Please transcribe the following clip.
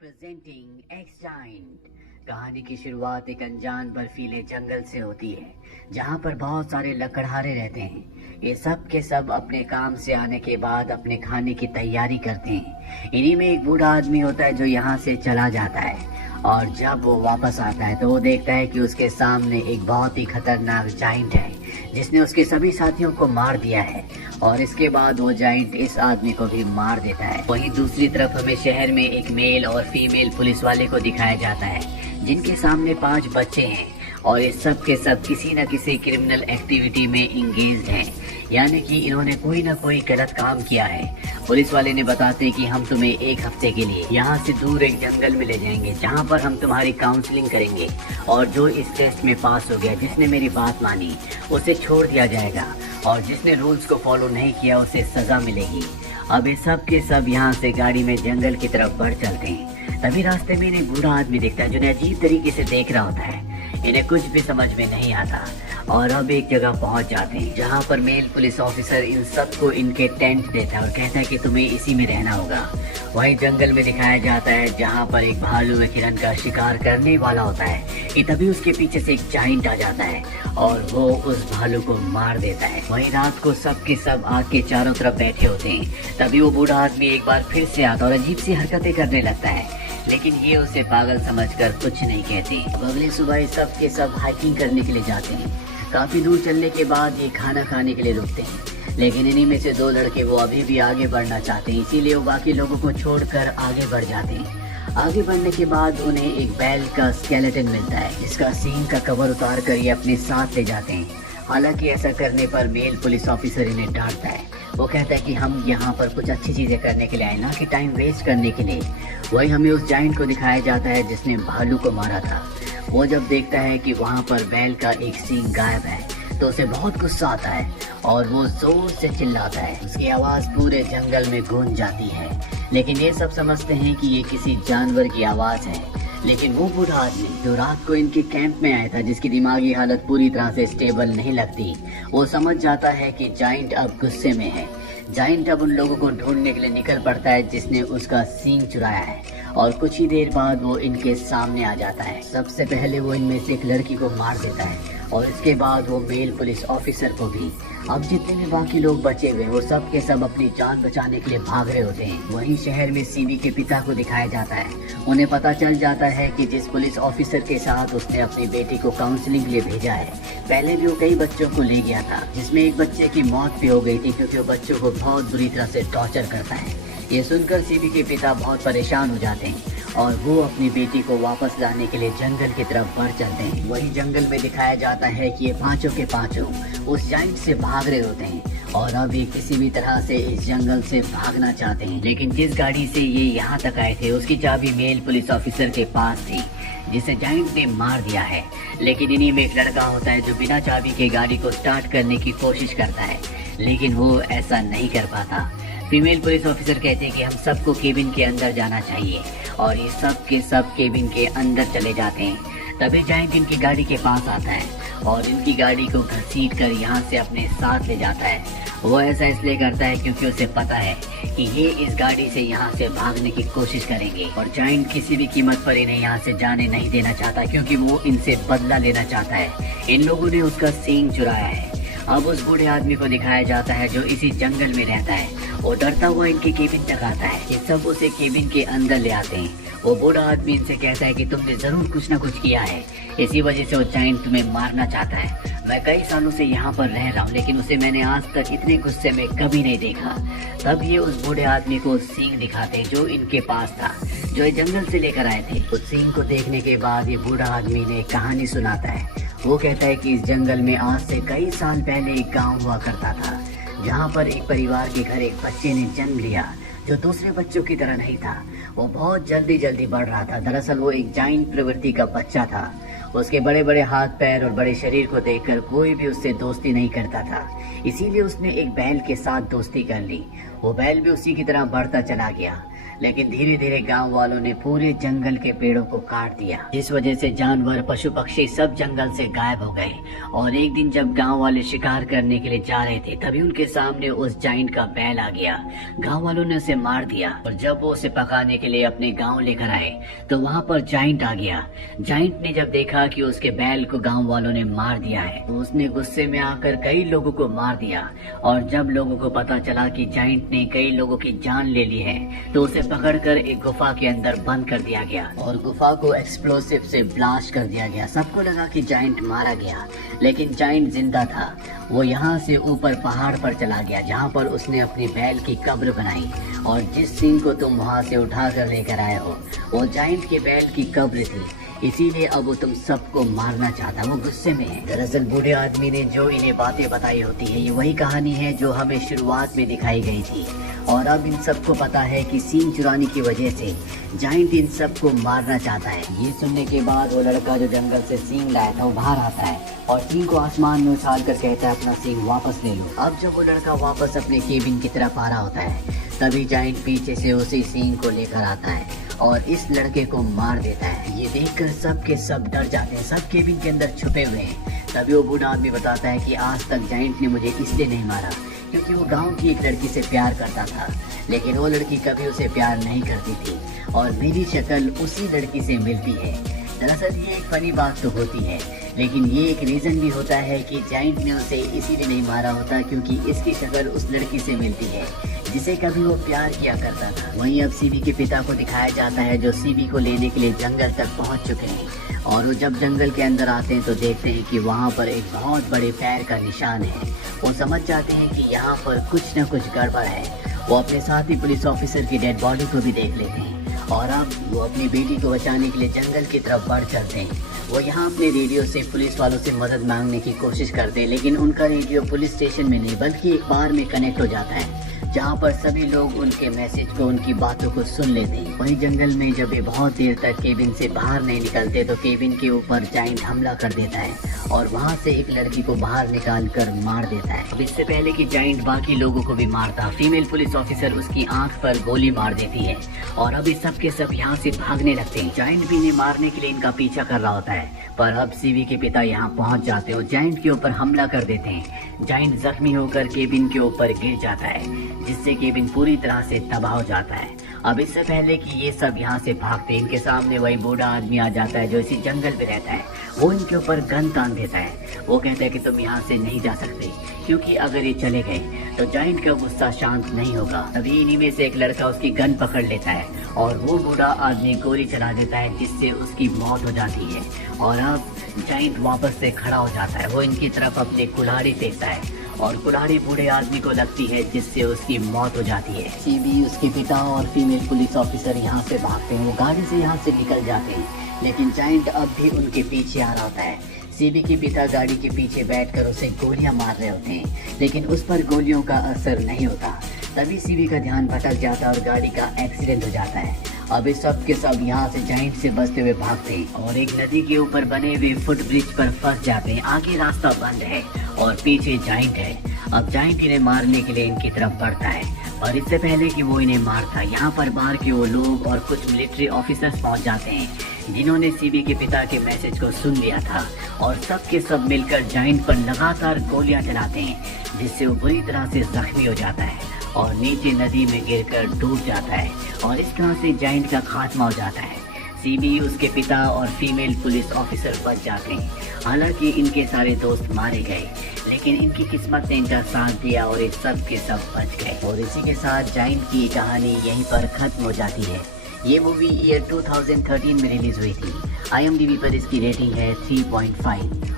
Presenting x giant. कहानी की शुरुआत एक अनजान बर्फीले जंगल से होती है, जहाँ पर बहुत सारे लकड़हारे रहते हैं। ये सब के सब अपने काम से आने के बाद अपने खाने की तैयारी करते हैं। इन्हीं में एक बूढ़ा आदमी होता है जो यहाँ से चला जाता है, और जब वो वापस आता है तो वो देखता है कि उसके सामने एक बहुत ही खतरनाक जाइंट है, जिसने उसके सभी साथियों को मार दिया है। और इसके बाद वो जाइंट इस आदमी को भी मार देता है। वहीं दूसरी तरफ हमें शहर में एक मेल और फीमेल पुलिस वाले को दिखाया जाता है, जिनके सामने 5 बच्चे हैं, और ये सब के सब किसी न किसी क्रिमिनल एक्टिविटी में इंगेज्ड हैं, यानी कि इन्होंने कोई न कोई गलत काम किया है। पुलिस वाले ने बताते हैं कि हम तुम्हें 1 हफ्ते के लिए यहाँ से दूर एक जंगल में ले जाएंगे, जहाँ पर हम तुम्हारी काउंसलिंग करेंगे, और जो इस टेस्ट में पास हो गया, जिसने मेरी बात मानी, उसे छोड़ दिया जाएगा, और जिसने रूल्स को फॉलो नहीं किया उसे सजा मिलेगी। अब ये सब के सब यहाँ से गाड़ी में जंगल की तरफ बढ़ चलते हैं। तभी रास्ते में इन्हें बूढ़ा आदमी दिखता है, जो इन्हें अजीब तरीके से देख रहा होता है। इन्हें कुछ भी समझ में नहीं आता, और अब एक जगह पहुंच जाते हैं, जहां पर मेल पुलिस ऑफिसर इन सबको इनके टेंट देता है और कहता है कि तुम्हें इसी में रहना होगा। वहीं जंगल में दिखाया जाता है, जहां पर एक भालू एक हिरन का शिकार करने वाला होता है कि तभी उसके पीछे से एक जाइंट आ जाता है और वो उस भालू को मार देता है। वहीं रात को सब के सब आग के चारों तरफ बैठे होते हैं। तभी वो बूढ़ा आदमी एक बार फिर से आता और अजीब सी हरकतें करने लगता है, लेकिन ये उसे पागल समझकर कुछ नहीं कहते। अगले सुबह सब के सब हाइकिंग करने के लिए जाते हैं। काफी दूर चलने के बाद ये खाना खाने के लिए रुकते हैं, लेकिन इन्हीं में से 2 लड़के वो अभी भी आगे बढ़ना चाहते हैं, इसीलिए वो बाकी लोगों को छोड़कर आगे बढ़ जाते हैं। आगे बढ़ने के बाद उन्हें एक बैल का स्केलेटन मिलता है, जिसका सींग का कवर उतार कर ये अपने साथ ले जाते हैं। हालांकि ऐसा करने पर मेल पुलिस ऑफिसर इन्हें डांटता है। वो कहता है कि हम यहाँ पर कुछ अच्छी चीजें करने के लिए आए, ना कि टाइम वेस्ट करने के लिए। वही हमें उस जाइंट को दिखाया जाता है जिसने भालू को मारा था। वो जब देखता है कि वहाँ पर बैल का एक सींग गायब है, तो उसे बहुत गुस्सा आता है और वो जोर से चिल्लाता है। उसकी आवाज पूरे जंगल में गूंज जाती है, लेकिन ये सब समझते हैं कि ये किसी जानवर की आवाज है। लेकिन वो बूढ़ा आदमी जो रात को इनके कैंप में आया था, जिसकी दिमागी हालत पूरी तरह से स्टेबल नहीं लगती, वो समझ जाता है कि जाइंट अब गुस्से में है। जाइंट अब उन लोगों को ढूंढने के लिए निकल पड़ता है जिसने उसका सींग चुराया है, और कुछ ही देर बाद वो इनके सामने आ जाता है। सबसे पहले वो इनमें से एक लड़की को मार देता है, और इसके बाद वो मेल पुलिस ऑफिसर को भी। अब जितने भी बाकी लोग बचे हुए वो सब के सब अपनी जान बचाने के लिए भाग रहे होते हैं। वहीं शहर में सीबी के पिता को दिखाया जाता है। उन्हें पता चल जाता है कि जिस पुलिस ऑफिसर के साथ उसने अपनी बेटी को काउंसलिंग के लिए भेजा है, पहले भी वो कई बच्चों को ले गया था, जिसमें एक बच्चे की मौत भी हो गई थी, क्योंकि वो बच्चों को बहुत बुरी तरह से टॉर्चर करता है। ये सुनकर सीबी के पिता बहुत परेशान हो जाते हैं, और वो अपनी बेटी को वापस लाने के लिए जंगल की तरफ बढ़ चलते हैं। वहीं जंगल में दिखाया जाता है कि ये पांचों के पांचों उस जाइंट से भाग रहे होते हैं, और अब ये किसी भी तरह से इस जंगल से भागना चाहते हैं। लेकिन जिस गाड़ी से ये यहाँ तक आए थे, उसकी चाबी मेल पुलिस ऑफिसर के पास थी, जिसे जाइंट ने मार दिया है। लेकिन इन्हीं में एक लड़का होता है जो बिना चाबी के गाड़ी को स्टार्ट करने की कोशिश करता है, लेकिन वो ऐसा नहीं कर पाता। फीमेल पुलिस ऑफिसर कहते हैं कि हम सबको केबिन के अंदर जाना चाहिए, और ये सब के सब केबिन के अंदर चले जाते हैं। तभी जाइंट इनकी गाड़ी के पास आता है और इनकी गाड़ी को घसीट कर यहाँ से अपने साथ ले जाता है। वो ऐसा इसलिए करता है क्योंकि उसे पता है कि ये इस गाड़ी से यहाँ से भागने की कोशिश करेंगे, और जाइंट किसी भी कीमत पर इन्हें यहाँ से जाने नहीं देना चाहता, क्योंकि वो इनसे बदला लेना चाहता है। इन लोगों ने उसका सींग चुराया है। अब उस बूढ़े आदमी को दिखाया जाता है जो इसी जंगल में रहता है। वो डरता हुआ इनके केबिन तक आता है। ये सब उसे केबिन के अंदर ले आते हैं। वो बूढ़ा आदमी इनसे कहता है कि तुमने जरूर कुछ न कुछ किया है, इसी वजह से वो जाइंट तुम्हें मारना चाहता है। मैं कई सालों से यहाँ पर रह रहा हूँ, लेकिन उसे मैंने आज तक इतने गुस्से में कभी नहीं देखा। तब ये उस बूढ़े आदमी को सींग दिखाते हैं जो इनके पास था, जो ये जंगल से लेकर आए थे। उस सींग को देखने के बाद ये बूढ़ा आदमी ने कहानी सुनाता है। वो कहता है कि इस जंगल में आज से कई साल पहले एक गांव हुआ करता था, जहां पर एक परिवार के घर एक बच्चे ने जन्म लिया, जो दूसरे बच्चों की तरह नहीं था। वो बहुत जल्दी बढ़ रहा था। दरअसल वो एक जाइंट प्रवृत्ति का बच्चा था। उसके बड़े बड़े हाथ पैर और बड़े शरीर को देखकर कोई भी उससे दोस्ती नहीं करता था, इसीलिए उसने एक बैल के साथ दोस्ती कर ली। वो बैल भी उसी की तरह बढ़ता चला गया। लेकिन धीरे धीरे गांव वालों ने पूरे जंगल के पेड़ों को काट दिया, जिस वजह से जानवर पशु पक्षी सब जंगल से गायब हो गए। और एक दिन जब गांव वाले शिकार करने के लिए जा रहे थे, तभी उनके सामने उस जाइंट का बैल आ गया। गांव वालों ने उसे मार दिया और जब वो उसे पकाने के लिए अपने गांव लेकर आए तो वहाँ पर जाइंट आ गया। जाइंट ने जब देखा कि उसके बैल को गांव वालों ने मार दिया है तो उसने गुस्से में आकर कई लोगों को मार दिया। और जब लोगों को पता चला कि जाइंट ने कई लोगों की जान ले ली है तो उसे पकड़कर एक गुफा के अंदर बंद कर दिया गया और गुफा को एक्सप्लोसिव से ब्लास्ट कर दिया गया। सबको लगा कि जाइंट मारा गया, लेकिन जाइंट जिंदा था। वो यहाँ से ऊपर पहाड़ पर चला गया जहाँ पर उसने अपनी बैल की कब्र बनाई और जिस सीन को तुम वहाँ से उठा कर लेकर आए हो वो जाइंट के बैल की कब्र थी। इसीलिए अब वो तुम सबको मारना चाहता, वो गुस्से में है। दरअसल बूढ़े आदमी ने जो इन्हें बातें बताई होती है, ये वही कहानी है जो हमें शुरुआत में दिखाई गई थी। और अब इन सबको पता है कि सींग चुराने की वजह से जाइंट इन सबको मारना चाहता है। ये सुनने के बाद वो लड़का जो जंगल से सींग लाया था वो बाहर आता है और सींग को आसमान में उछाल कर कहता है अपना सींग वापस ले लो। अब जब वो लड़का वापस अपने केबिन की तरफ आ रहा होता है तभी जाइंट पीछे से उसी सींग को लेकर आता है और इस लड़के को मार देता है। ये देखकर सब के सब डर जाते हैं, सब केबिन के अंदर छुपे हुए हैं। तभी वो बूढ़ा आदमी बताता है कि आज तक जाइंट ने मुझे इसलिए नहीं मारा क्योंकि वो गांव की एक लड़की से प्यार करता था, लेकिन वो लड़की कभी उसे प्यार नहीं करती थी और मेरी शक्ल उसी लड़की से मिलती है। दरअसल ये एक फनी बात तो होती है, लेकिन ये एक रीज़न भी होता है कि जाइंट ने उसे इसीलिए नहीं मारा होता क्योंकि इसकी शक्ल उस लड़की से मिलती है जिसे कभी वो प्यार किया करता था। वहीं अब सीबी के पिता को दिखाया जाता है जो सीबी को लेने के लिए जंगल तक पहुंच चुके हैं और वो जब जंगल के अंदर आते हैं तो देखते हैं कि वहाँ पर एक बहुत बड़े पैर का निशान है। वो समझ जाते हैं कि यहाँ पर कुछ न कुछ गड़बड़ है। वो अपने साथ ही पुलिस ऑफिसर की डेड बॉडी को भी देख लेते हैं और अब वो अपनी बेटी को बचाने के लिए जंगल की तरफ बढ़ चलते हैं। वो यहाँ अपने रेडियो से पुलिस वालों से मदद मांगने की कोशिश करते हैं, लेकिन उनका रेडियो पुलिस स्टेशन में नहीं बल्कि एक बार में कनेक्ट हो जाता है जहाँ पर सभी लोग उनके मैसेज को, उनकी बातों को सुन लेते हैं। वहीं जंगल में जब ये बहुत देर तक केबिन से बाहर नहीं निकलते तो केबिन के ऊपर जाइंट हमला कर देता है और वहाँ से एक लड़की को बाहर निकाल कर मार देता है। अब इससे पहले कि जाइंट बाकी लोगों को भी मारता, फीमेल पुलिस ऑफिसर उसकी आंख पर गोली मार देती है और अब सब के सब यहाँ से भागने लगते हैं। जाइंट भी इन्हें मारने के लिए इनका पीछा कर रहा होता है, पर अब सीबी के पिता यहाँ पहुँच जाते हैं और जाइंट के ऊपर हमला कर देते हैं। जाइंट जख्मी होकर केबिन के ऊपर गिर जाता है जिससे केबिन पूरी तरह से तबाह हो जाता है। अब इससे पहले कि ये सब यहाँ से भागते, इनके सामने वही बूढ़ा आदमी आ जाता है जो इसी जंगल में रहता है। वो इनके ऊपर गन तान देता है। वो कहता है कि तुम यहाँ से नहीं जा सकते क्योंकि अगर ये चले गए तो जाइंट का गुस्सा शांत नहीं होगा। तभी इन्हीं में से एक लड़का उसकी गन पकड़ लेता है और वो बूढ़ा आदमी गोली चला देता है जिससे उसकी मौत हो जाती है। और अब जाइंट वापस से खड़ा हो जाता है। वो इनकी तरफ अपनी कुल्हाड़ी फेंकता है और कुल्हाड़ी बूढ़े आदमी को लगती है जिससे उसकी मौत हो जाती है। सीबी, उसके पिता और फीमेल पुलिस ऑफिसर यहाँ से भागते हैं। वो गाड़ी से यहाँ से निकल जाते हैं, लेकिन जाइंट अब भी उनके पीछे आ रहा होता है। सीबी के पिता गाड़ी के पीछे बैठकर उसे गोलियां मार रहे होते हैं, लेकिन उस पर गोलियों का असर नहीं होता। तभी सीबी का ध्यान भटक जाता है और गाड़ी का एक्सीडेंट हो जाता है। अब इस सब के सब यहाँ से जाइंट से बचते हुए भागते हैं और एक नदी के ऊपर बने हुए फुट ब्रिज पर फंस जाते हैं। आगे रास्ता बंद है और पीछे जाइंट है। अब जाइंट इन्हें मारने के लिए इनकी तरफ बढ़ता है और इससे पहले कि वो इन्हें मारता, यहाँ पर बाहर के वो लोग और कुछ मिलिट्री ऑफिसर्स पहुँच जाते हैं जिन्होंने सीबी के पिता के मैसेज को सुन लिया था और सब के सब मिलकर जाइंट पर लगातार गोलियां चलाते हैं जिससे वो बुरी तरह से जख्मी हो जाता है और नीचे नदी में गिरकर डूब जाता है और इस तरह से जाइंट का खात्मा हो जाता है। सीबी, उसके पिता और फीमेल पुलिस ऑफिसर बच जाते हैं। हालांकि इनके सारे दोस्त मारे गए, लेकिन इनकी किस्मत ने इनका साथ दिया और ये सब के सब बच गए। और इसी के साथ जाइंट की कहानी यहीं पर खत्म हो जाती है। ये मूवी ईयर 2013 में रिलीज हुई थी। IMDb पर इसकी रेटिंग है 3.5।